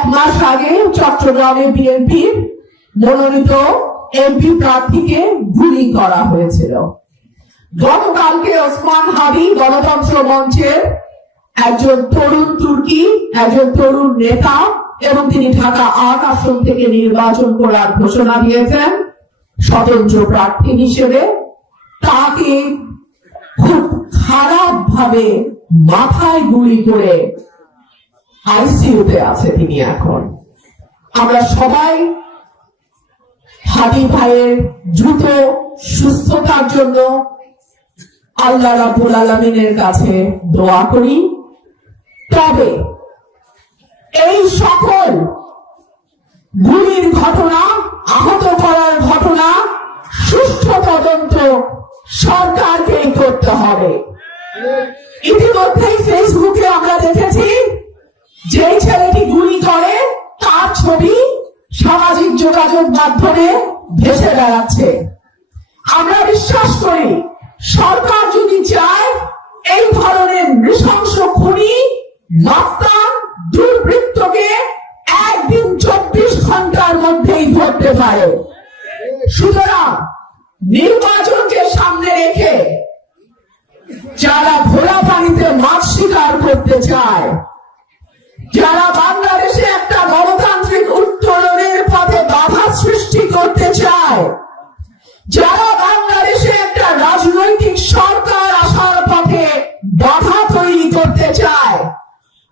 1 মাস আগে চট্টগ্রামে বিএনপির মনোনীত এমপি প্রার্থীকে গুলি করা হয়েছিল। গতকালকে ওসমান হাদি গণতন্ত্র মঞ্চের একজন তরুণ তুর্কি, একজন তরুণ নেতা, এবং তিনি ঢাকা ৮ আসন থেকে নির্বাচন করার ঘোষণা দিয়েছেন স্বতন্ত্র প্রার্থী হিসেবে। তাকে খুব খারাপ ভাবে মাথায় গুলি করে আইসিইউতে আছে তিনি এখন। আমরা সবাই হাদি ভাইয়ের দ্রুত সুস্থতার জন্য আল্লাহ রাব্বুল আলামিনের কাছে দোয়া করি। তবে এই সকল গুলির ঘটনা, আহত করার ঘটনা সুষ্ঠু তদন্ত সরকারকেই করতে হবে। ইতিমধ্যেই ফেসবুকে আমরা দেখেছি যে ছেলেটি গুলি করে তার ছবি সামাজিক যোগাযোগ মাধ্যমে ভেসে বেড়াচ্ছে। আমরা বিশ্বাস করি সরকার যদি চায় এই ধরনের নৃশংস খুনি, মাস্তান, দুর্বৃত্তকে একদিন 24 ঘন্টার মধ্যেই ধরতে পারে। সুতরাং নির্বাচনকে সামনে রেখে যারা ঘোলা পানিতে মাছ শিকার করতে চায়, যারা বাংলাদেশে একটা গণতান্ত্রিক উত্তরণের পথে বাধা সৃষ্টি করতে চায়, যারা বাংলাদেশে একটা রাজনৈতিক সরকার আসার পথে বাধা তৈরি করতে চায়,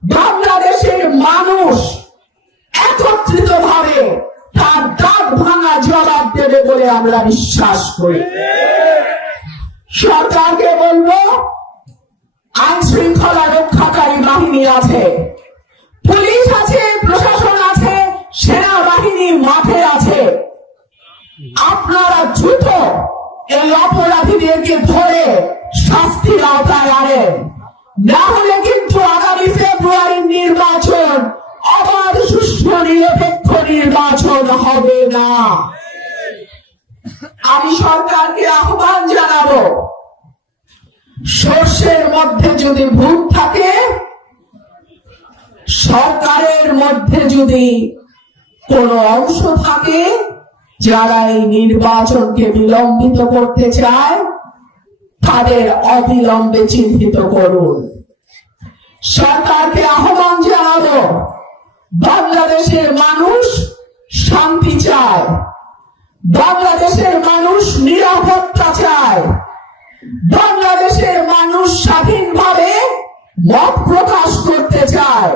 বাংলাদেশের মানুষ একত্রিত ভাবে তার দাঁত ভাঙা জবাব দেবে বলে আমরা বিশ্বাস করি। সরকারকে বলবো, আইন শৃঙ্খলা রক্ষাকারী বাহিনী আছে, পুলিশ আছে, প্রশাসন আছে, সেনাবাহিনী মাঠে আছে। আপনারা দ্রুত এই অপরাধীদেরকে ধরে শাস্তির আওতায় আনেন, না হলে কিন্তু আগামী ফেব্রুয়ারির নির্বাচন অবাধ, সুষ্ঠু, নিরপেক্ষ নির্বাচন হবে না। আমি সরকারকে আহ্বান জানাবো, সর্ষের মধ্যে যদি ভূত থাকে, সরকারের মধ্যে যদি কোন অংশ থাকে যারা এই নির্বাচনকে বিলম্বিত করতে চায়, তাদের অবিলম্বে চিহ্নিত করুন। সরকারকে আহ্বান জানাবো, বাংলাদেশের মানুষ শান্তি চায়, বাংলাদেশের মানুষ নিরাপত্তা চায়, বাংলাদেশের মানুষ স্বাধীনভাবে মত প্রকাশ করতে চায়।